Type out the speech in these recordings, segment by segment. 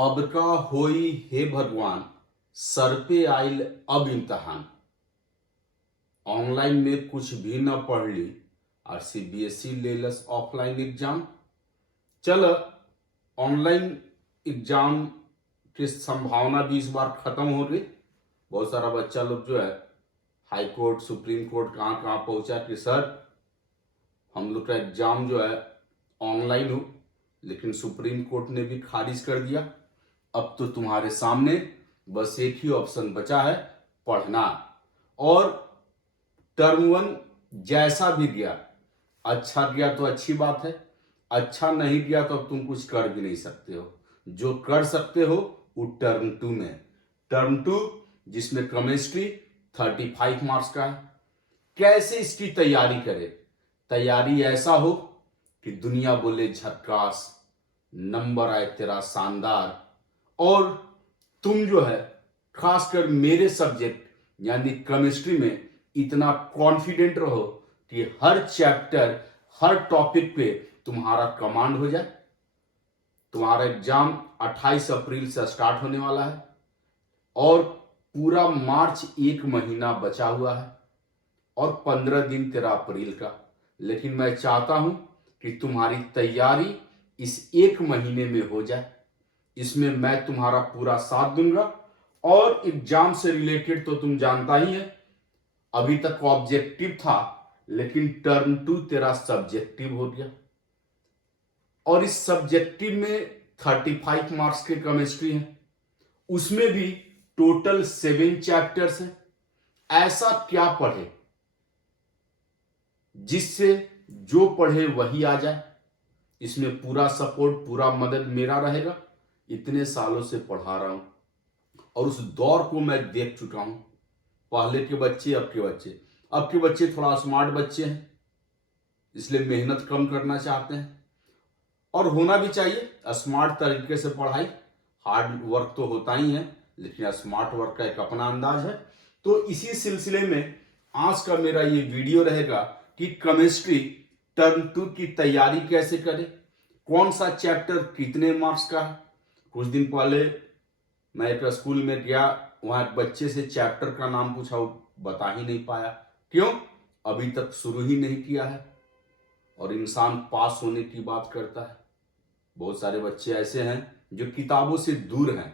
अब का होई हे भगवान, सर पे आइल अब इम्तहान। ऑनलाइन में कुछ भी न पढ़ ली और सीबीएसई लेलस ऑफलाइन एग्जाम। चल, ऑनलाइन एग्जाम की संभावना भी इस बार खत्म हो गई। बहुत सारा बच्चा लोग जो है हाई कोर्ट सुप्रीम कोर्ट कहाँ कहाँ पहुंचा कि सर हम लोग का एग्जाम जो है ऑनलाइन हो, लेकिन सुप्रीम कोर्ट ने भी खारिज कर दिया। अब तो तुम्हारे सामने बस एक ही ऑप्शन बचा है, पढ़ना। और टर्म वन जैसा भी गया, अच्छा गया तो अच्छी बात है, अच्छा नहीं गया तो अब तुम कुछ कर भी नहीं सकते हो। जो कर सकते हो वो टर्म टू में। टर्म टू जिसमें केमिस्ट्री 35 मार्क्स का है। कैसे इसकी तैयारी करे? तैयारी ऐसा हो कि दुनिया बोले झक्कास, नंबर आए तेरा शानदार, और तुम जो है खासकर मेरे सब्जेक्ट यानी केमिस्ट्री में इतना कॉन्फिडेंट रहो कि हर चैप्टर हर टॉपिक पे तुम्हारा कमांड हो जाए। तुम्हारा एग्जाम 28 अप्रैल से स्टार्ट होने वाला है और पूरा मार्च एक महीना बचा हुआ है और 15 दिन तेरा अप्रैल का। लेकिन मैं चाहता हूं कि तुम्हारी तैयारी इस एक महीने में हो जाए। इसमें मैं तुम्हारा पूरा साथ दूंगा। और एग्जाम से रिलेटेड तो तुम जानता ही है, अभी तक ऑब्जेक्टिव था लेकिन टर्म टू तेरा सब्जेक्टिव हो गया। और इस सब्जेक्टिव में 35 मार्क्स के केमिस्ट्री है, उसमें भी टोटल 7 चैप्टर्स हैं। ऐसा क्या पढ़े जिससे जो पढ़े वही आ जाए? इसमें पूरा सपोर्ट पूरा मदद मेरा रहेगा। इतने सालों से पढ़ा रहा हूं और उस दौर को मैं देख चुका हूं। पहले के बच्चे, अब के बच्चे थोड़ा स्मार्ट बच्चे हैं, इसलिए मेहनत कम करना चाहते हैं और होना भी चाहिए। स्मार्ट तरीके से पढ़ाई, हार्ड वर्क तो होता ही है लेकिन स्मार्ट वर्क का एक अपना अंदाज है। तो इसी सिलसिले में आज का मेरा ये वीडियो रहेगा कि केमिस्ट्री टर्म टू की तैयारी कैसे करें, कौन सा चैप्टर कितने मार्क्स का है। कुछ दिन पहले मैं एक स्कूल में गया, वहां एक बच्चे से चैप्टर का नाम पूछा, वो बता ही नहीं पाया। क्यों? अभी तक शुरू ही नहीं किया है। और इंसान पास होने की बात करता है। बहुत सारे बच्चे ऐसे हैं जो किताबों से दूर हैं,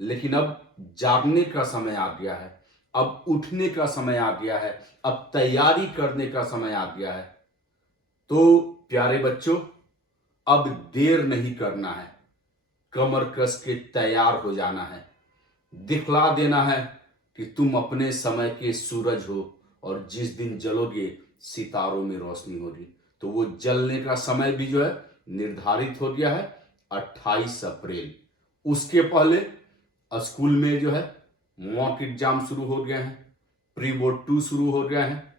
लेकिन अब जागने का समय आ गया है, अब उठने का समय आ गया है, अब तैयारी करने का समय आ गया है। तो प्यारे बच्चों, अब देर नहीं करना है, कमर कस के तैयार हो जाना है, दिखला देना है कि तुम अपने समय के सूरज हो और जिस दिन जलोगे सितारों में रोशनी होगी। तो वो जलने का समय भी जो है निर्धारित हो गया है 28 अप्रैल। उसके पहले स्कूल में जो है मॉक एग्जाम शुरू हो गए हैं, प्री बोर्ड 2 शुरू हो गए हैं।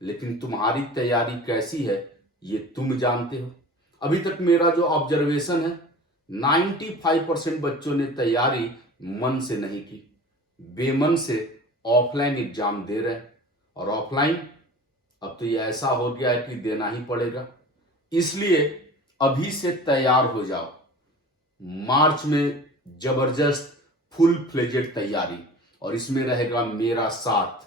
लेकिन तुम्हारी तैयारी कैसी है ये तुम जानते हो। अभी तक मेरा जो ऑब्जर्वेशन है 95% बच्चों ने तैयारी मन से नहीं की, बेमन से ऑफलाइन एग्जाम दे रहे हैं। और ऑफलाइन अब तो ये ऐसा हो गया है कि देना ही पड़ेगा। इसलिए अभी से तैयार हो जाओ। मार्च में जबरदस्त फुल फ्लेजेड तैयारी, और इसमें रहेगा मेरा साथ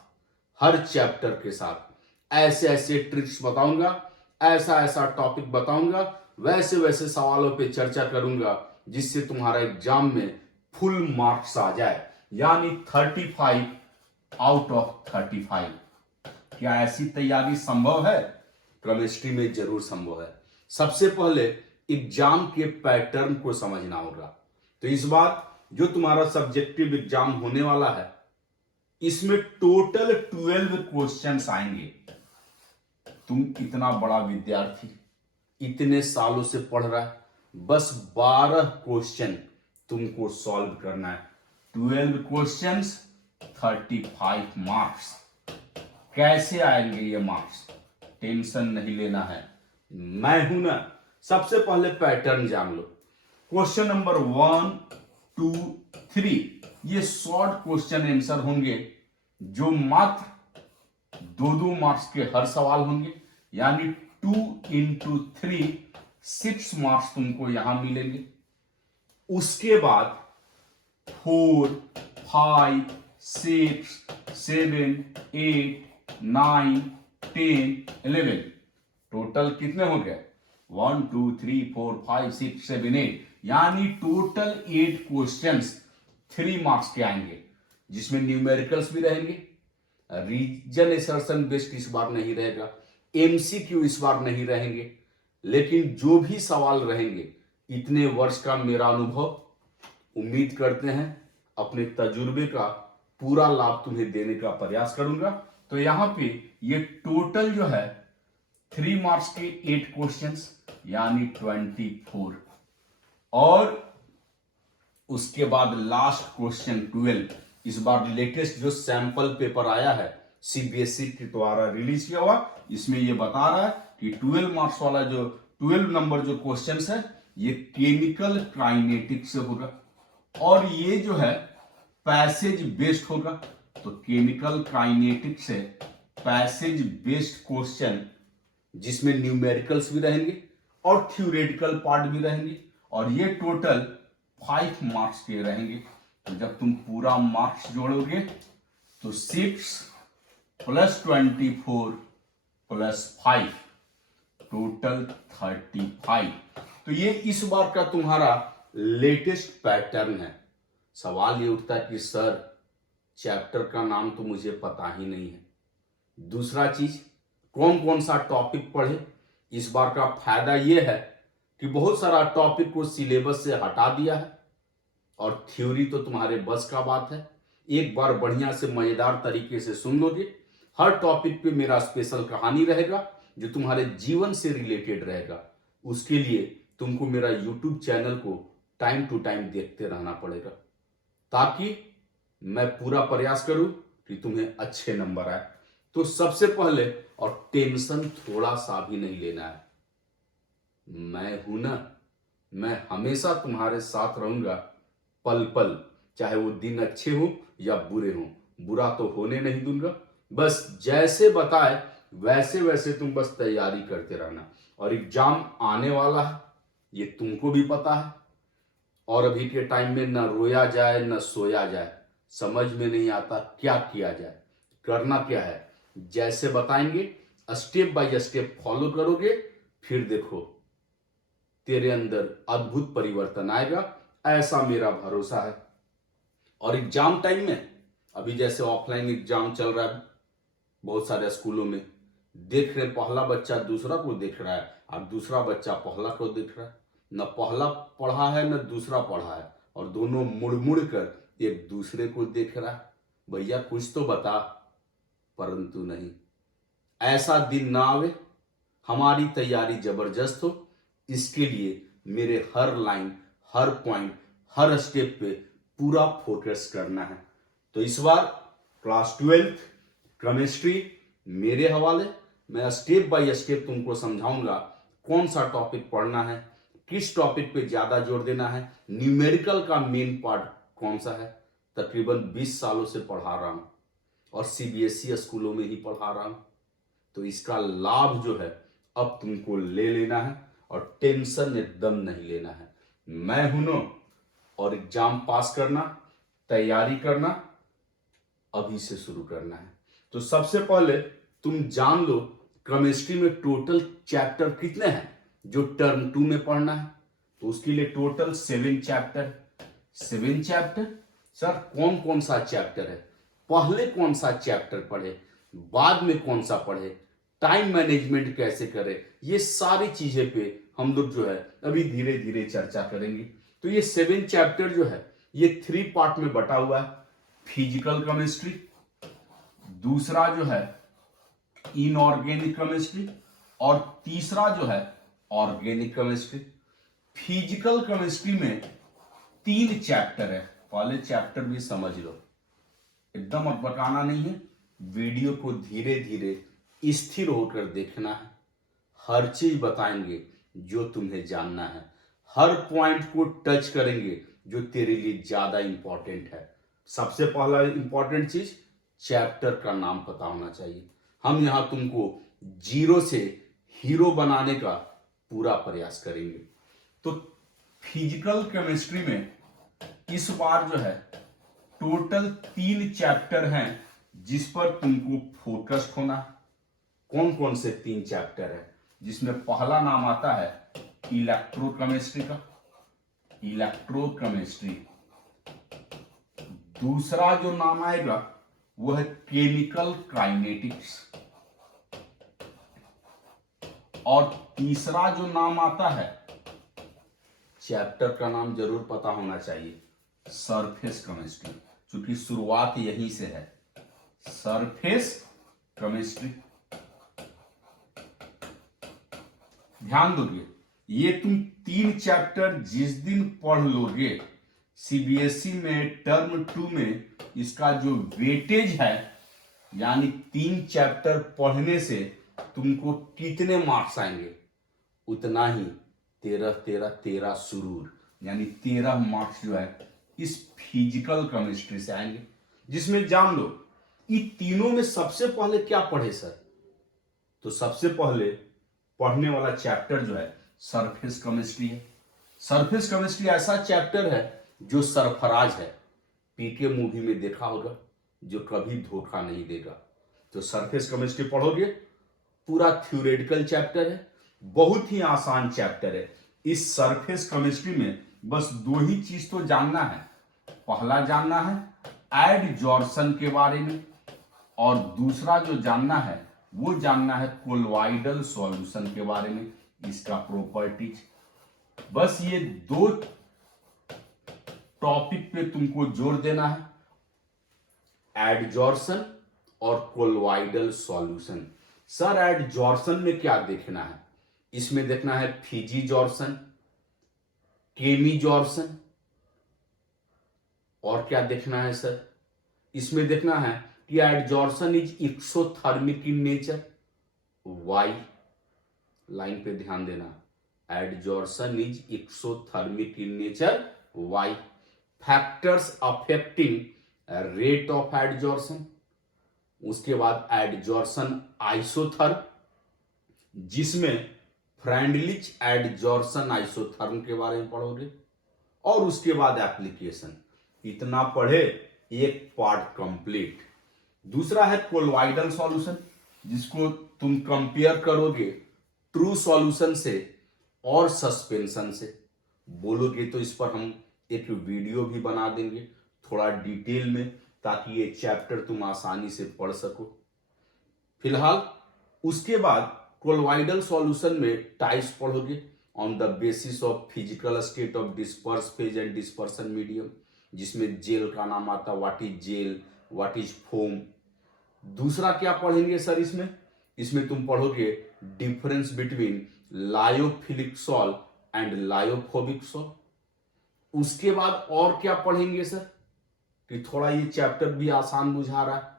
हर चैप्टर के साथ। ऐसे ऐसे ट्रिक्स बताऊंगा, ऐसा ऐसा टॉपिक बताऊंगा, वैसे वैसे सवालों पे चर्चा करूंगा जिससे तुम्हारा एग्जाम में फुल मार्क्स आ जाए, यानी 35 आउट ऑफ 35। क्या ऐसी तैयारी संभव है? केमिस्ट्री में जरूर संभव है। सबसे पहले एग्जाम के पैटर्न को समझना होगा। तो इस बार जो तुम्हारा सब्जेक्टिव एग्जाम होने वाला है, इसमें टोटल 12 क्वेश्चंस आएंगे। तुम इतना बड़ा विद्यार्थी, इतने सालों से पढ़ रहा है, बस 12 क्वेश्चन तुमको सॉल्व करना है। 12 क्वेश्चंस, 35 मार्क्स। कैसे आएंगे ये मार्क्स? टेंशन नहीं लेना है, मैं हूं ना। सबसे पहले पैटर्न जान लो। क्वेश्चन नंबर 1, 2, 3 ये शॉर्ट क्वेश्चन आंसर होंगे जो मात्र 2-2 मार्क्स के हर सवाल होंगे, यानी 2 into 3 6 मार्क्स तुमको यहां मिलेंगे। उसके बाद 4, 5, 6, 7, 8, 9, 10, 11। टोटल कितने हो गए? 1, 2, 3, 4, 5, 6, 7, 8, यानी टोटल 8 क्वेश्चंस 3 मार्क्स के आएंगे, जिसमें न्यूमेरिकल्स भी रहेंगे, रीजन एसर्शन बेस्ड इस बार नहीं रहेगा, एमसीक्यू इस बार नहीं रहेंगे, लेकिन जो भी सवाल रहेंगे, इतने वर्ष का मेरा अनुभव, उम्मीद करते हैं अपने तजुर्बे का पूरा लाभ तुम्हें देने का प्रयास करूंगा। तो यहां पे ये टोटल जो है 3 मार्क्स के 8 क्वेश्चंस यानी 24, और उसके बाद लास्ट क्वेश्चन 12। इस बार लेटेस्ट जो सैंपल पेपर आया है सीबीएसई के द्वारा रिलीज किया हुआ, इसमें यह बता रहा है कि 12 मार्क्स वाला जो 12 नंबर जो क्वेश्चन है ये केमिकल काइनेटिक्स से होगा, और ये जो है पैसेज बेस्ड होगा। तो केमिकल काइनेटिक्स से पैसेज बेस्ड क्वेश्चन, जिसमें न्यूमेरिकल्स भी रहेंगे और थ्योरेटिकल पार्ट भी रहेंगे, और ये टोटल 5 मार्क्स के रहेंगे। तो जब तुम पूरा मार्क्स जोड़ोगे तो 6 + 24 + 5 टोटल 35। तो ये इस बार का तुम्हारा लेटेस्ट पैटर्न है। सवाल ये उठता है कि सर चैप्टर का नाम तो मुझे पता ही नहीं है, दूसरा चीज कौन कौन सा टॉपिक पढ़े। इस बार का फायदा यह है कि बहुत सारा टॉपिक को सिलेबस से हटा दिया है, और थ्योरी तो तुम्हारे बस का बात है। एक बार बढ़िया से मजेदार तरीके से सुन लोगे, हर टॉपिक पे मेरा स्पेशल कहानी रहेगा जो तुम्हारे जीवन से रिलेटेड रहेगा। उसके लिए तुमको मेरा यूट्यूब चैनल को टाइम टू टाइम देखते रहना पड़ेगा, ताकि मैं पूरा प्रयास करूं कि तुम्हें अच्छे नंबर आए। तो सबसे पहले, और टेंशन थोड़ा सा भी नहीं लेना है, मैं हूं ना, मैं हमेशा तुम्हारे साथ रहूंगा पल पल, चाहे वो दिन अच्छे हो या बुरे हो, बुरा तो होने नहीं दूंगा। बस जैसे बताए वैसे वैसे तुम बस तैयारी करते रहना। और एग्जाम आने वाला है, ये तुमको भी पता है, और अभी के टाइम में न रोया जाए न सोया जाए, समझ में नहीं आता क्या किया जाए, करना क्या है। जैसे बताएंगे स्टेप बाय स्टेप फॉलो करोगे, फिर देखो तेरे अंदर अद्भुत परिवर्तन आएगा, ऐसा मेरा भरोसा है। और एग्जाम टाइम में, अभी जैसे ऑफलाइन एग्जाम चल रहा है बहुत सारे स्कूलों में, देख रहे पहला बच्चा दूसरा को देख रहा है और दूसरा बच्चा पहला को देख रहा है, न पहला पढ़ा है न दूसरा पढ़ा है, और दोनों मुड़ मुड़ कर एक दूसरे को देख रहा है। भैया कुछ तो बता, परंतु नहीं, ऐसा दिन ना आवे, हमारी तैयारी जबरदस्त हो। इसके लिए मेरे हर लाइन, हर पॉइंट, हर स्टेप पे पूरा फोकस करना है। तो इस बार क्लास 12 केमिस्ट्री मेरे हवाले, मैं स्टेप बाय स्टेप तुमको समझाऊंगा कौन सा टॉपिक पढ़ना है, किस टॉपिक पे ज्यादा जोर देना है, न्यूमेरिकल का मेन पार्ट कौन सा है। तकरीबन 20 सालों से पढ़ा रहा हूं, और सीबीएसई स्कूलों में ही पढ़ा रहा हूं। तो इसका लाभ जो है अब तुमको ले लेना है, और टेंशन एकदम नहीं लेना है। मैं हूं ना, और एग्जाम पास करना, तैयारी करना अभी से शुरू करना है। तो सबसे पहले तुम जान लो केमिस्ट्री में टोटल चैप्टर कितने हैं जो टर्म 2 में पढ़ना है। तो उसके लिए टोटल 7 चैप्टर। 7 चैप्टर, सर कौन कौन सा चैप्टर है, पहले कौन सा चैप्टर पढ़े, बाद में कौन सा पढ़े, टाइम मैनेजमेंट कैसे करें, ये सारी चीजें पे हम लोग जो है अभी धीरे धीरे चर्चा करेंगे। तो ये 7 चैप्टर जो है ये 3 पार्ट में बटा हुआ है। फिजिकल केमिस्ट्री, दूसरा जो है इनऑर्गेनिक केमिस्ट्री, और तीसरा जो है ऑर्गेनिक केमिस्ट्री। फिजिकल केमिस्ट्री में 3 चैप्टर है, पहले चैप्टर भी समझ लो, एकदम अटपटाना नहीं है। वीडियो को धीरे धीरे स्थिर होकर देखना है, हर चीज बताएंगे जो तुम्हें जानना है, हर पॉइंट को टच करेंगे जो तेरे लिए ज्यादा इंपॉर्टेंट है। सबसे पहला इंपॉर्टेंट चीज, चैप्टर का नाम पता होना चाहिए। हम यहां तुमको जीरो से हीरो बनाने का पूरा प्रयास करेंगे। तो फिजिकल केमिस्ट्री में इस बार जो है टोटल 3 चैप्टर हैं जिस पर तुमको फोकस्ड होना है। कौन कौन से 3 चैप्टर है? जिसमें पहला नाम आता है इलेक्ट्रोकेमिस्ट्री का, इलेक्ट्रोकेमिस्ट्री। दूसरा जो नाम आएगा वो है केमिकल काइनेटिक्स, और तीसरा जो नाम आता है, चैप्टर का नाम जरूर पता होना चाहिए, सरफेस केमिस्ट्री, क्योंकि शुरुआत यहीं से है, सरफेस केमिस्ट्री। ध्यान दोगे, ये तुम 3 चैप्टर जिस दिन पढ़ लोगे, सीबीएसई में टर्म 2 में इसका जो वेटेज है, यानी 3 चैप्टर पढ़ने से तुमको कितने मार्क्स आएंगे, उतना ही 13 सुरूर, यानी 13 मार्क्स जो है इस फिजिकल केमिस्ट्री से आएंगे। जिसमें जान लो ये तीनों में सबसे पहले क्या पढ़े सर? तो सबसे पहले पढ़ने वाला चैप्टर जो है सरफेस केमिस्ट्री है। सरफेस केमिस्ट्री ऐसा चैप्टर है जो सरफराज है, पीके मूवी में देखा होगा, जो कभी धोखा नहीं देगा। तो सरफेस केमिस्ट्री पढ़ोगे, पूरा थ्योरेटिकल चैप्टर है, बहुत ही आसान चैप्टर है। इस सरफेस केमिस्ट्री में बस 2 ही चीज तो जानना है। पहला जानना है एडजॉर्सन के बारे में, और दूसरा जो जानना है वो जानना है कोलोइडल सॉल्यूशन के बारे में, इसका प्रॉपर्टीज। बस ये 2 टॉपिक पे तुमको जोर देना है, एडजॉर्सन और कोलोइडल सॉल्यूशन। सर एडजॉर्सन में क्या देखना है? इसमें देखना है फिजीजॉर्सन, केमीजॉर्सन, और क्या देखना है सर? इसमें देखना है कि adsorption is exothermic in nature, why, line पे ध्यान देना, adsorption is exothermic in nature, why, factors affecting rate of adsorption. उसके बाद एडजॉर्सन आइसोथर्म, जिसमें फ्रेंडलिच एडजॉर्सन आइसोथर्म के बारे में पढ़ोगे, और उसके बाद एप्लीकेशन। इतना पढ़े, एक पार्ट कंप्लीट। दूसरा है कोलोइडल सॉल्यूशन, जिसको तुम कंपेयर करोगे ट्रू सॉल्यूशन से और सस्पेंशन से। बोलोगे तो इस पर हम एक वीडियो भी बना देंगे थोड़ा डिटेल में, ताकि ये चैप्टर तुम आसानी से पढ़ सको। फिलहाल उसके बाद कोलोइडल सॉल्यूशन में टाइप्स पढ़ोगे, on the basis of physical state of disperse phase and dispersion medium, जिसमें जेल का नाम आता, what is gel, what is foam. दूसरा क्या पढ़ेंगे सर? इसमें तुम पढ़ोगे difference between lyophilic sol and lyophobic sol. उसके बाद और क्या पढ़ेंगे सर? कि थोड़ा ये चैप्टर भी आसान बुझा रहा है।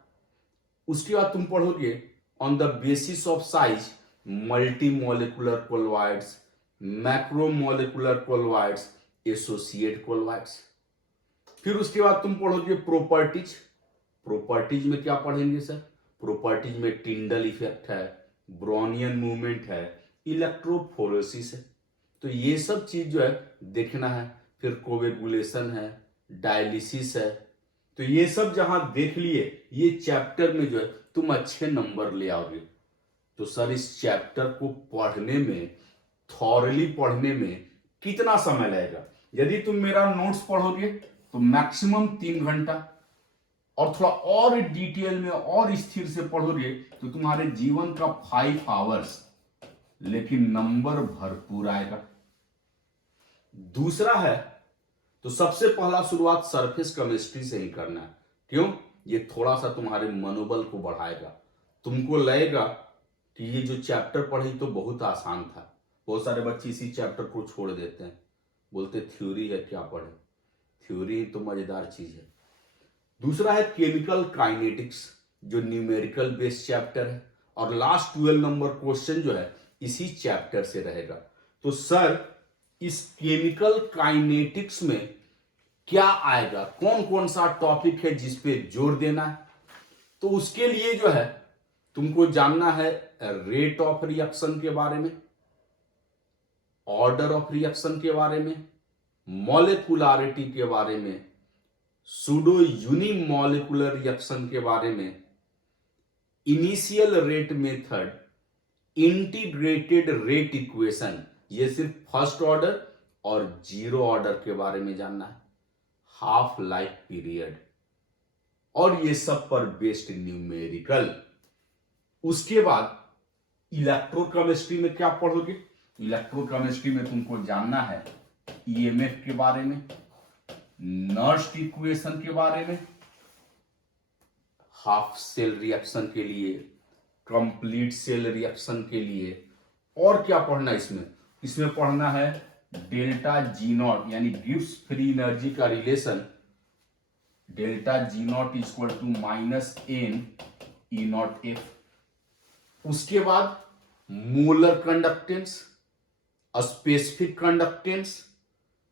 उसके बाद तुम पढ़ोगे on the basis of size multi molecular colloids, macromolecular colloids, associate colloids. फिर उसके बाद तुम पढ़ोगे प्रॉपर्टीज। प्रॉपर्टीज में क्या पढ़ेंगे सर? प्रॉपर्टीज में टिंडल इफेक्ट है, ब्रोनियन मूवमेंट है, इलेक्ट्रोफोरेसिस है। तो ये सब चीज जो है देखना है। फिर कोवेगुलेशन है, डायलिसिस है। तो ये सब जहां देख लिए, ये चैप्टर में जो है तुम अच्छे नंबर ले आओगे। तो सर इस चैप्टर को पढ़ने में, थॉरली पढ़ने में कितना समय लगेगा? यदि तुम मेरा नोट्स पढ़ोगे तो मैक्सिमम 3 घंटा, और थोड़ा और डिटेल में और स्थिर से पढ़ोगे तो तुम्हारे जीवन का 5 आवर्स, लेकिन नंबर भरपूर आएगा। दूसरा है, तो सबसे पहला शुरुआत सरफेस केमिस्ट्री से ही करना है। क्यों? ये थोड़ा सा तुम्हारे मनोबल को बढ़ाएगा। तुमको लगेगा कि ये जो चैप्टर पढ़ी तो बहुत आसान था। बहुत सारे बच्चे इसी चैप्टर को छोड़ देते हैं, बोलते थ्योरी है, क्या पढ़े। थ्योरी तो मजेदार चीज है। दूसरा है केमिकल काइनेटिक्स, जो न्यूमेरिकल बेस्ड चैप्टर है, और लास्ट 12 नंबर क्वेश्चन जो है इसी चैप्टर से रहेगा। तो सर इस केमिकल काइनेटिक्स में क्या आएगा, कौन कौन सा टॉपिक है जिस पे जोर देना है? तो उसके लिए जो है तुमको जानना है रेट ऑफ रिएक्शन के बारे में, ऑर्डर ऑफ रिएक्शन के बारे में, मॉलिक्युलरिटी के बारे में, सूडो यूनिमॉलिक्यूलर रिएक्शन के बारे में, initial rate method, integrated rate equation, ये सिर्फ फर्स्ट ऑर्डर और जीरो ऑर्डर के बारे में जानना है, हाफ लाइफ पीरियड, और ये सब पर बेस्ड न्यूमेरिकल। उसके बाद इलेक्ट्रोकेमिस्ट्री में क्या पढ़ोगे? इलेक्ट्रोकेमिस्ट्री में तुमको जानना है ईएमएफ के बारे में, नर्स्ट इक्वेशन के बारे में, हाफ सेल रिएक्शन के लिए, कंप्लीट सेल रिएक्शन के लिए, और क्या पढ़ना है इसमें? इसमें पढ़ना है डेल्टा जी नॉट यानी गिब्स फ्री एनर्जी का relation, delta G naught equal to minus n E naught F. उसके बाद molar conductance, specific conductance,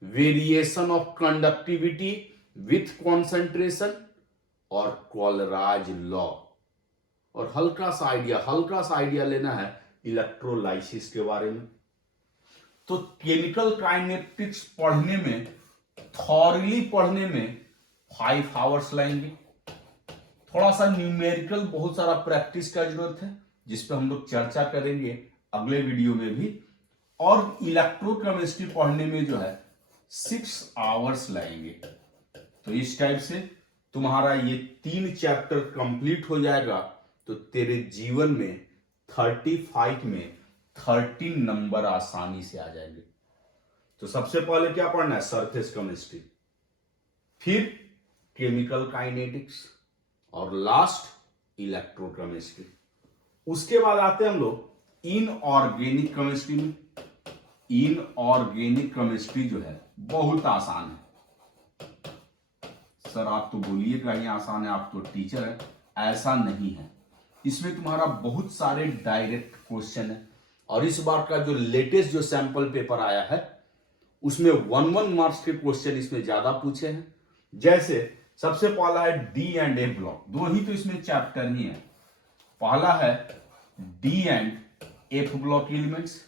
variation of conductivity with concentration, और कोलराज लॉ, और हल्का सा आइडिया लेना है इलेक्ट्रोलाइसिस के बारे में। तो केमिकल काइनेटिक्स पढ़ने में, थॉरली पढ़ने में 5 आवर्स लगेंगे। थोड़ा सा न्यूमेरिकल, बहुत सारा प्रैक्टिस का जरूरत है, जिस पे हम लोग चर्चा करेंगे अगले वीडियो में भी। और इलेक्ट्रोकेमिस्ट्री पढ़ने में जो है 6 आवर्स लगेंगे। तो इस टाइप से तुम्हारा ये 3 चैप्टर कंप्लीट हो जाएगा, तो तेरे जीवन में 35 में 13 नंबर आसानी से आ जाएंगे। तो सबसे पहले क्या पढ़ना है? सरफेस केमिस्ट्री, फिर केमिकल काइनेटिक्स, और लास्ट इलेक्ट्रोकेमिस्ट्री। उसके बाद आते हैं हम लोग इनऑर्गेनिक केमिस्ट्री में। इनऑर्गेनिक केमिस्ट्री जो है बहुत आसान है। सर आप तो बोलिएगा ही आसान है, आप तो टीचर है। ऐसा नहीं है, इसमें तुम्हारा बहुत सारे डायरेक्ट क्वेश्चन है, और इस बार का जो लेटेस्ट जो सैंपल पेपर आया है उसमें 1 मार्क्स के क्वेश्चन इसमें ज्यादा पूछे हैं। जैसे सबसे पहला है डी एंड ए ब्लॉक, 2 ही तो इसमें चैप्टर ही है। पहला है D and F block elements,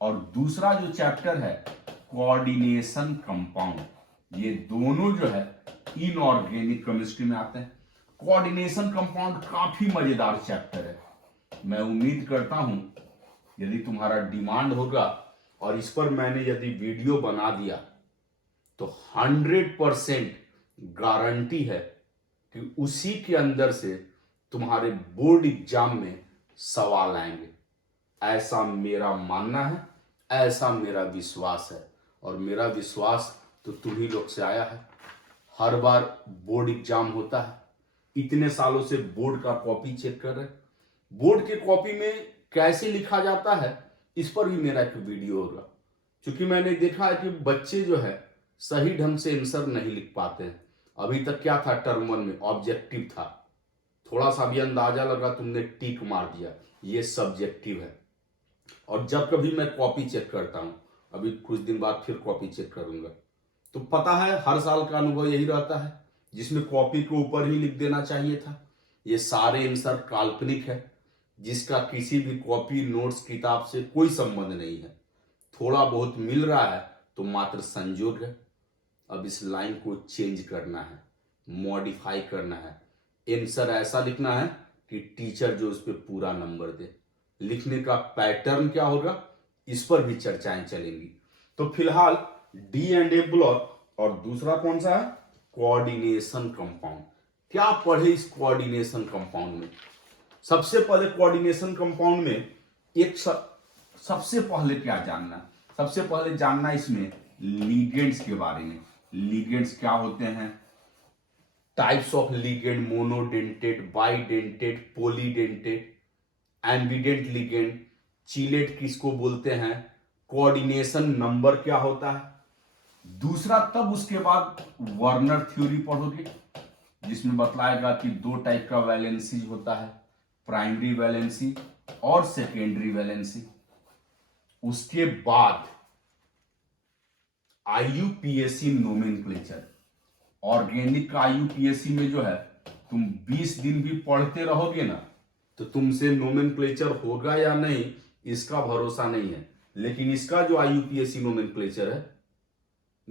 और दूसरा जो चैप्टर है कोऑर्डिनेशन कंपाउंड। ये दोनों जो है इनऑर्गेनिक केमिस्ट्री में आते हैं। कोऑर्डिनेशन कंपाउंड काफी मजेदार चैप्टर है। मैं उम्मीद करता हूं यदि तुम्हारा डिमांड होगा और इस पर मैंने यदि वीडियो बना दिया तो 100% गारंटी है कि उसी के अंदर से तुम्हारे बोर्ड एग्जाम में सवाल आएंगे। ऐसा मेरा मानना है, ऐसा मेरा विश्वास है, और मेरा विश्वास तो तुम ही लोग से आया है। हर बार बोर्ड एग्जाम होता है, इतने सालों से बोर्ड का कॉपी चेक कर रहे। बोर्ड के कॉपी में कैसे लिखा जाता है इस पर भी मेरा एक वीडियो होगा, क्योंकि मैंने देखा है कि बच्चे जो है सही ढंग से आंसर नहीं लिख पाते हैं। अभी तक क्या था, टर्म 1 में ऑब्जेक्टिव था, थोड़ा सा भी अंदाजा लगा तुमने टिक मार दिया, ये सब्जेक्टिव है। और जब कभी मैं कॉपी चेक करता हूं, अभी कुछ दिन बाद फिर कॉपी चेक करूंगा, तो पता है हर साल का अनुभव यही रहता है, जिसमें कॉपी के ऊपर ही लिख देना चाहिए था। ये सारे आंसर काल्पनिक है, जिसका किसी भी कॉपी नोट्स किताब से कोई संबंध नहीं है। थोड़ा बहुत मिल रहा है तो मात्र संजोग है। अब इस लाइन को चेंज करना है, मॉडिफाई करना है, आंसर ऐसा लिखना है कि टीचर जो उस पर पूरा नंबर दे। लिखने का पैटर्न क्या होगा इस पर भी चर्चाएं चलेंगी। तो फिलहाल डी एंड ए ब्लॉक, और दूसरा कौन सा है? Coordination compound. क्या पढ़े इस कोऑर्डिनेशन कंपाउंड में? सबसे पहले कोऑर्डिनेशन कंपाउंड में एक सबसे पहले क्या जानना? सबसे पहले जानना इसमें लिगेंड्स के बारे में। लिगेंड्स क्या होते हैं? Types of ligand, monodentate, bidentate, polydentate, ambient ligand, चीलेट किसको बोलते हैं, कोऑर्डिनेशन नंबर क्या होता है। दूसरा, तब उसके बाद वर्नर थ्योरी पढ़ोगे, जिसमें बतलाएगा कि 2 टाइप का वैलेंसी होता है, प्राइमरी वैलेंसी और सेकेंडरी वैलेंसी। उसके बाद आईयूपीएसी नोमेनक्लेचर। ऑर्गेनिक का आईयूपीएसी में जो है तुम 20 दिन भी पढ़ते रहोगे ना, तो तुमसे नोमेनक्लेचर होगा या नहीं इसका भरोसा नहीं है। लेकिन इसका जो आईयूपीएसी नोमेनक्लेचर है,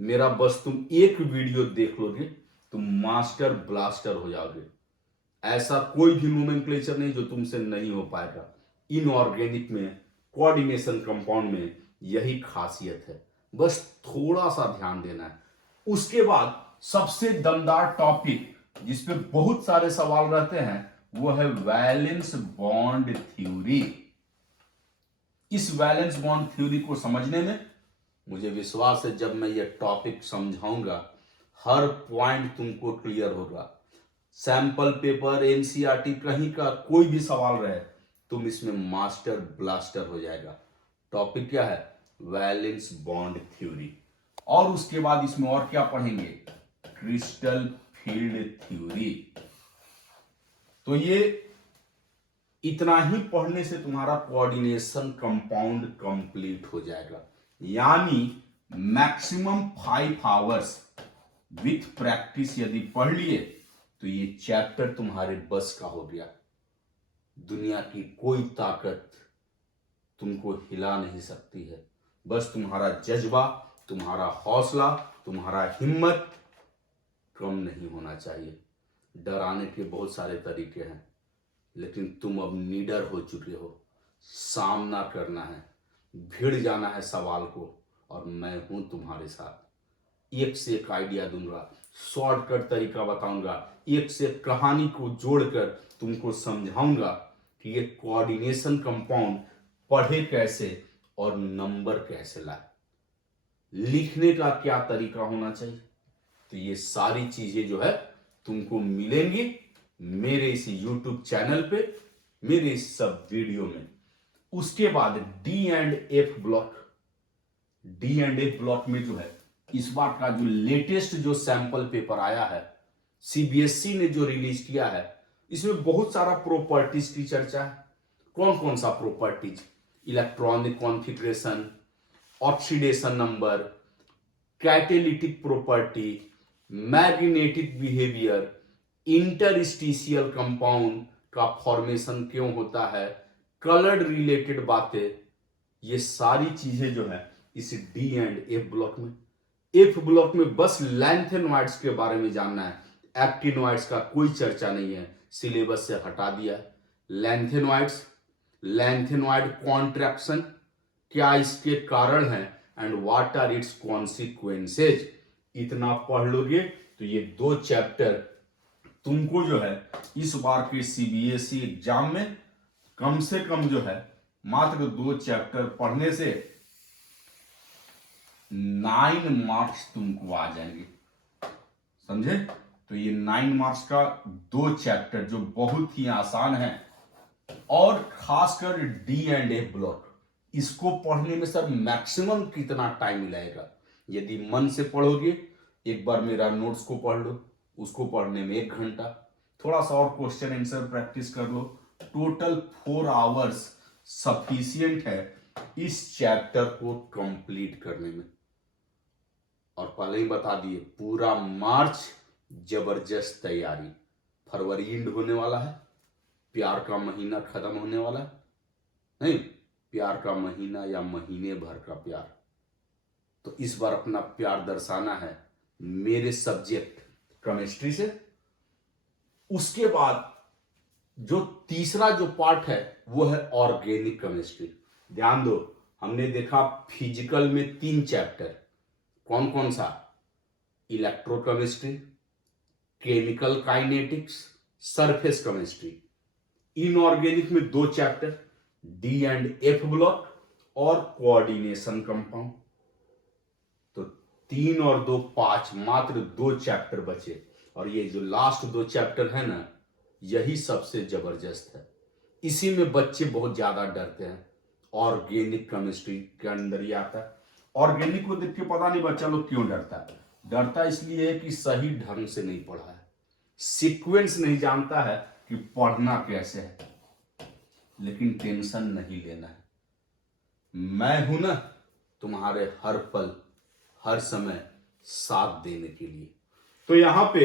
मेरा बस तुम एक वीडियो देख लोगे, तुम मास्टर ब्लास्टर हो जाओगे। ऐसा कोई भी नोमेनक्लेचर नहीं जो तुमसे नहीं हो पाएगा। इनऑर्गेनिक में, कोऑर्डिनेशन कंपाउंड में यही खासियत है, बस थोड़ा सा ध्यान देना है। उसके बाद सबसे दमदार टॉपिक जिसपे बहुत सारे सवाल रहते हैं वो है वैलेंस बॉन्ड थ्योरी। इस वैलेंस बॉन्ड थ्योरी को समझने में मुझे विश्वास है जब मैं ये टॉपिक समझाऊंगा हर पॉइंट तुमको क्लियर होगा। सैंपल पेपर, एनसीईआरटी, कहीं का कोई भी सवाल रहे तुम इसमें मास्टर ब्लास्टर हो जाएगा। टॉपिक क्या है? Valence bond theory. और उसके बाद इसमें और क्या पढ़ेंगे? Crystal field theory. तो ये इतना ही पढ़ने से तुम्हारा कोऑर्डिनेशन कंपाउंड कंप्लीट हो जाएगा। यानी मैक्सिमम 5 आवर्स विथ प्रैक्टिस यदि पढ़ लिए तो ये चैप्टर तुम्हारे बस का हो गया। दुनिया की कोई ताकत तुमको हिला नहीं सकती है। बस तुम्हारा जज्बा, तुम्हारा हौसला, तुम्हारा हिम्मत कम नहीं होना चाहिए। डराने के बहुत सारे तरीके हैं, लेकिन तुम अब निडर हो चुके हो। सामना करना है, भिड़ जाना है सवाल को, और मैं हूं तुम्हारे साथ। एक से एक आइडिया दूंगा, शॉर्टकट तरीका बताऊंगा, एक से एक कहानी को जोड़कर तुमको समझाऊंगा कि ये कोऑर्डिनेशन कंपाउंड पढ़े कैसे और नंबर कैसे लाए, लिखने का क्या तरीका होना चाहिए। तो ये सारी चीजें जो है तुमको मिलेंगी मेरे इस YouTube चैनल पे, मेरे इस सब वीडियो में। उसके बाद डी एंड एफ ब्लॉक में जो है इस बार का जो लेटेस्ट जो सैंपल पेपर आया है, सीबीएसई ने जो रिलीज किया है, इसमें बहुत सारा प्रॉपर्टीज की चर्चा है। कौन कौन सा properties? Electronic configuration, oxidation number, catalytic property, magnetic behaviour, interstitial compound का फॉर्मेशन क्यों होता है, कलर रिलेटेड बातें, ये सारी चीजें जो है इस डी एंड एफ ब्लॉक में। एफ ब्लॉक में बस लैंथेनॉइड्स के बारे में जानना है, एक्टिनॉइड्स का कोई चर्चा नहीं है, सिलेबस से हटा दिया है। लैंथेनॉइड्स, लैंथेनॉइड कॉन्ट्रैक्शन, क्या इसके कारण है, and what are its consequences. इतना पढ़ लोगे तो ये 2 चैप्टर तुमको जो है इस बार के सीबीएसई एग्जाम में कम से कम जो है मात्र 2 चैप्टर पढ़ने से 9 मार्क्स तुमको आ जाएंगे, समझे? तो ये 9 मार्क्स का 2 चैप्टर जो बहुत ही आसान है, और खासकर डी एंड एफ ब्लॉक, इसको पढ़ने में सर मैक्सिमम कितना टाइम लगेगा? यदि मन से पढ़ोगे, एक बार मेरा नोट्स को पढ़ लो, उसको पढ़ने में 1 घंटा, थोड़ा सा और क्वेश्चन आंसर प्रैक्टिस कर लो, टोटल 4 आवर्स सफिशिएंट है इस चैप्टर को कंप्लीट करने में। और पहले ही बता दिए, पूरा मार्च जबरदस्त तैयारी। फरवरी एंड होने वाला है, प्यार का महीना खत्म होने वाला है, नहीं, प्यार का महीना या महीने भर का प्यार। तो इस बार अपना प्यार दर्शाना है मेरे सब्जेक्ट केमिस्ट्री से। उसके बाद जो तीसरा जो पार्ट है वो है ऑर्गेनिक केमिस्ट्री। ध्यान दो, हमने देखा फिजिकल में 3 चैप्टर, कौन कौन सा? Electrochemistry, chemical kinetics, surface chemistry. Inorganic में 2 chapter, D and F block और कोऑर्डिनेशन कंपाउंड। तो 3 और 2 5, मात्र 2 चैप्टर बचे। और ये जो लास्ट 2 चैप्टर है ना, यही सबसे जबरदस्त है। इसी में बच्चे बहुत ज्यादा डरते हैं। ऑर्गेनिक केमिस्ट्री के अंदर ही आता है। ऑर्गेनिक को देख के पता नहीं बच्चा लोग क्यों डरता है। डरता इसलिए है कि सही ढंग से नहीं पढ़ा है, सीक्वेंस नहीं जानता है कि पढ़ना कैसे है। लेकिन टेंशन नहीं लेना है, मैं हूं ना तुम्हारे हर पल हर समय साथ देने के लिए। तो यहां पे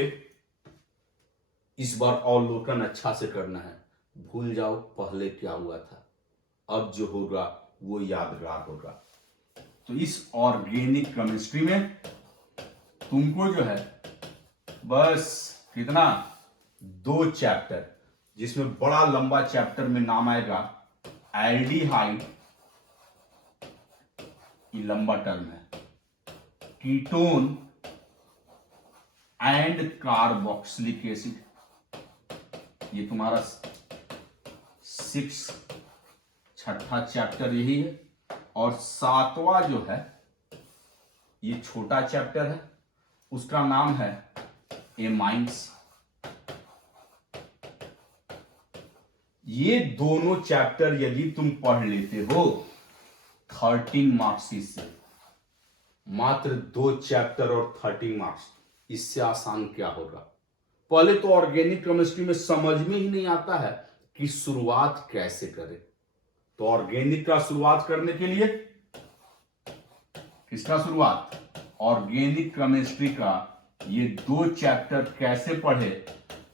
इस बार अवलोकन अच्छा से करना है। भूल जाओ पहले क्या हुआ था, अब जो होगा वो यादगार होगा। तो इस ऑर्गेनिक केमिस्ट्री में तुमको जो है बस कितना 2 चैप्टर, जिसमें बड़ा लंबा चैप्टर में नाम आएगा एल्डिहाइड, ये लंबा टर्म है, कीटोन एंड कार्बोक्सिलिक एसिड, ये तुम्हारा 6 चैप्टर यही है। और 7वां जो है ये छोटा चैप्टर है, उसका नाम है एमाइंस। ये दोनों चैप्टर यदि तुम पढ़ लेते हो 13 मार्क्स इससे, मात्र 2 चैप्टर और 13 मार्क्स, इससे आसान क्या होगा। पहले तो ऑर्गेनिक केमिस्ट्री में समझ में ही नहीं आता है कि शुरुआत कैसे करें। तो ऑर्गेनिक का शुरुआत करने के लिए किसका शुरुआत, ऑर्गेनिक केमिस्ट्री का ये 2 चैप्टर कैसे पढ़े,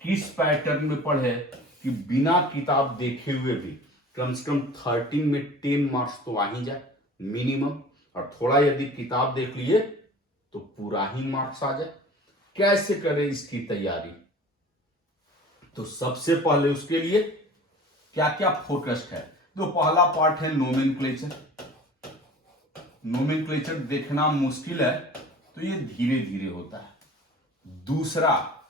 किस पैटर्न में पढ़े कि बिना किताब देखे हुए भी कम से कम 13 में 10 मार्क्स तो आ ही जाए मिनिमम, और थोड़ा यदि किताब देख लिए तो पूरा ही मार्क्स आ जाए। कैसे करें इसकी तैयारी, तो सबसे पहले उसके लिए क्या क्या फोकस्ड है। तो पहला पार्ट है नोमेनक्लेचर। नोमेनक्लेचर देखना मुश्किल है तो ये धीरे धीरे होता है। दूसरा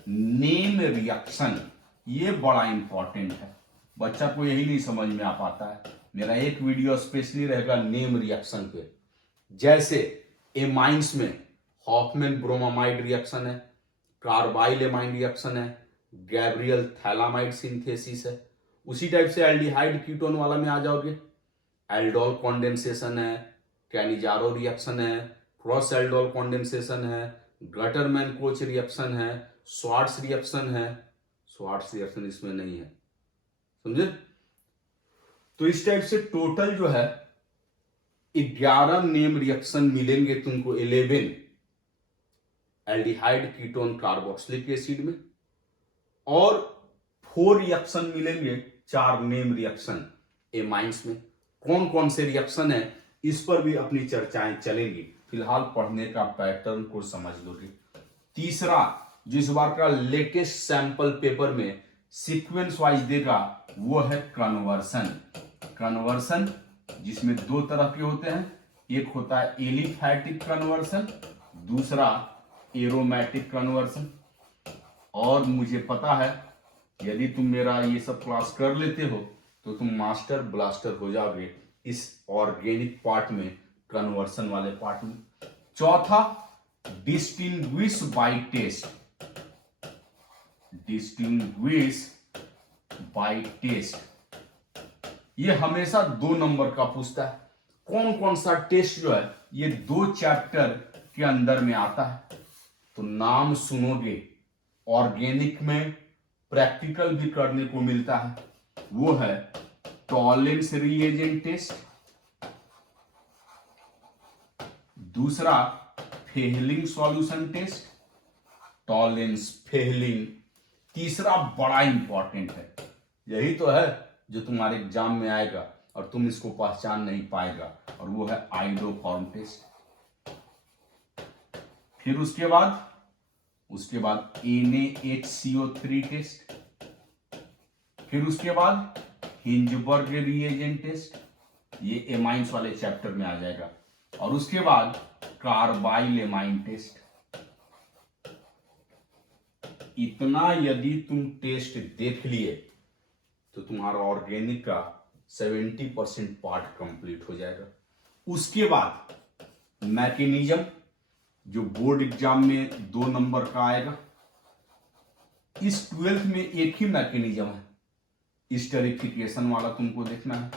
नेम रिएक्शन, ये बड़ा इंपॉर्टेंट है, बच्चा को यही नहीं समझ में आ पाता है। मेरा एक वीडियो स्पेशली रहेगा नेम रिएक्शन पे। जैसे एमाइंस में हॉफमैन ब्रोमामाइड रिएक्शन है, कार्बाइल एमाइन रिएक्शन है, गैब्रियल थैलामाइड सिंथेसिस है। उसी टाइप से एल्डिहाइड कीटोन वाला में आ जाओगे, एल्डोल कॉन्डेंसेशन है, कैनिजारो रिएक्शन है, क्रॉस एल्डोल कॉन्डेंसेशन है, गटरमैन कोच रिएक्शन है, स्वार्ट्स रिएक्शन है। स्वार्ट्स रिएक्शन इसमें नहीं है, समझे। तो इस टाइप से टोटल जो है 11 नेम रिएक्शन मिलेंगे तुमको 11 एल्डिहाइड कीटोन कार्बोक्सिलिक एसिड में, और 4 रिएक्शन मिलेंगे, 4 नेम रिएक्शन एमाइंस में। कौन कौन से रिएक्शन है इस पर भी अपनी चर्चाएं चलेंगी, फिलहाल पढ़ने का पैटर्न को समझ लोगे। तीसरा जिस बार का लेटेस्ट सैंपल पेपर में सीक्वेंस वाइज देगा वो है कन्वर्सन। कन्वर्सन जिसमें 2 तरह के होते हैं, एक होता है एलिफैटिक कन्वर्सन, दूसरा एरोमेटिक कन्वर्सन। और मुझे पता है यदि तुम मेरा ये सब क्लास कर लेते हो तो तुम मास्टर ब्लास्टर हो जाओगे इस ऑर्गेनिक पार्ट में, कन्वर्सन वाले पार्ट में। चौथा distinguish by test. Distinguish by test ये हमेशा 2 नंबर का पूछता है। कौन कौन सा टेस्ट जो है ये 2 चैप्टर के अंदर में आता है, तो नाम सुनोगे। ऑर्गेनिक में प्रैक्टिकल भी करने को मिलता है, वो है टॉलेंस रिएजेंट टेस्ट, दूसरा Fehling solution test, Tollens Fehling, तीसरा बड़ा इंपॉर्टेंट है, यही तो है जो तुम्हारे एग्जाम में आएगा और तुम इसको पहचान नहीं पाएगा, और वो है आइडोफॉर्म टेस्ट। फिर उसके बाद NaHCO3 टेस्ट, फिर उसके बाद हिंजबर्ग रिएजेंट टेस्ट, ये एमाइंस वाले चैप्टर में आ जाएगा, और उसके बाद कार्बाइल एमाइन टेस्ट। इतना यदि तुम टेस्ट देख लिए तो तुम्हारा ऑर्गेनिक का 70% पार्ट कंप्लीट हो जाएगा। उसके बाद मैकेनिज्म जो बोर्ड एग्जाम में 2 नंबर का आएगा, इस 12th में एक ही मैकेनिज्म है, स्टेरिफिकेशन वाला तुमको देखना है।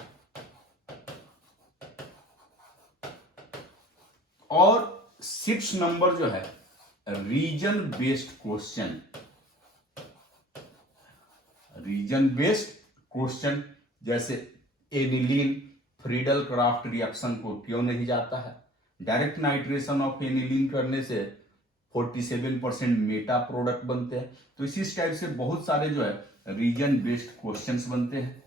और 6 नंबर जो है reason based question. Reason based question जैसे एनिलीन फ्रीडल क्राफ्ट रिएक्शन को क्यों नहीं जाता है, डायरेक्ट नाइट्रेशन ऑफ एनिलीन करने से 47% मेटा प्रोडक्ट बनते हैं। तो इसी टाइप से बहुत सारे जो है रीजन बेस्ड क्वेश्चंस बनते हैं।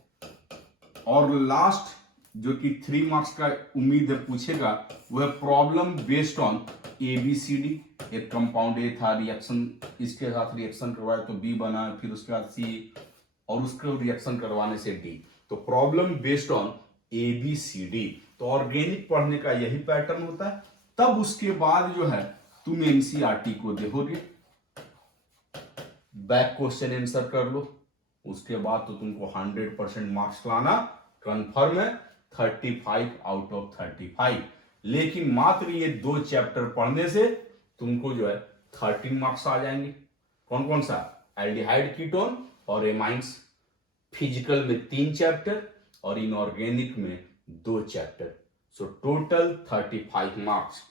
और लास्ट जो कि 3 मार्क्स का उम्मीद है पूछेगा वो है प्रॉब्लम बेस्ड ऑन ABCD। एक कंपाउंड ए था, रिएक्शन इसके साथ रिएक्शन करवाया तो बी बना, फिर उसके बाद सी, और उसको रिएक्शन करवाने से डी। तो problem based on A B C D. तो ऑर्गेनिक पढ़ने का यही पैटर्न होता है। तब उसके बाद जो है तुम एनसीईआरटी को देखोगे, बैक क्वेश्चन आंसर कर लो, उसके बाद तो तुमको 100% मार्क्स लाना कन्फर्म है, 35 आउट ऑफ 35। लेकिन मात्र ये 2 चैप्टर पढ़ने से तुमको जो है 13 मार्क्स आ जाएंगे। कौन कौन सा? एल्डिहाइड कीटोन और एमाइंस। फिजिकल में 3 चैप्टर और इनऑर्गेनिक में 2 चैप्टर। So total 35 marks.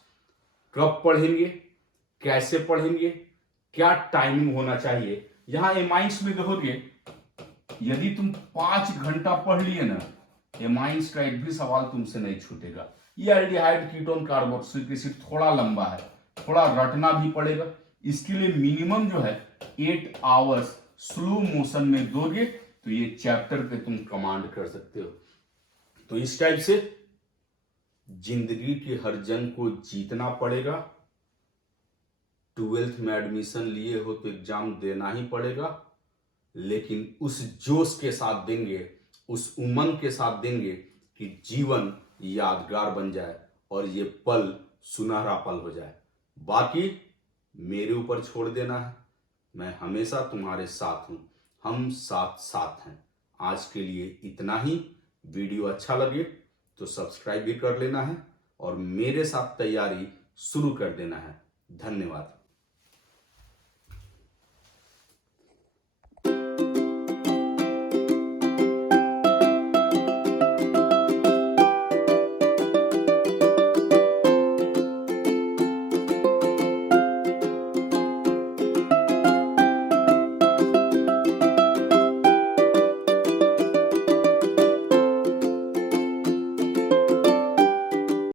कब पढ़ेंगे, कैसे पढ़ेंगे, क्या टाइमिंग होना चाहिए? यहां एमाइंस में देखोगे, यदि तुम 5 घंटा पढ़ लिए ना, एमाइंस का एक भी सवाल तुमसे नहीं छूटेगा। ये एल्डिहाइड कीटोन कार्बोक्सिलिक एसिड थोड़ा लंबा है, थोड़ा रटना भी पड़ेगा। इसके लिए मिनिमम जो है 8 आवर्स स्लो मोशन में दोगे तो ये चैप्टर पे तुम कमांड कर सकते हो। तो इस टाइप से जिंदगी की हर जंग को जीतना पड़ेगा। 12th में एडमिशन लिए हो तो एग्जाम देना ही पड़ेगा, लेकिन उस जोश के साथ देंगे, उस उमंग के साथ देंगे कि जीवन यादगार बन जाए और ये पल सुनहरा पल हो जाए। बाकी मेरे ऊपर छोड़ देना है, मैं हमेशा तुम्हारे साथ हूं, हम साथ साथ हैं। आज के लिए इतना ही। वीडियो अच्छा लगे तो सब्सक्राइब भी कर लेना है और मेरे साथ तैयारी शुरू कर देना है। धन्यवाद।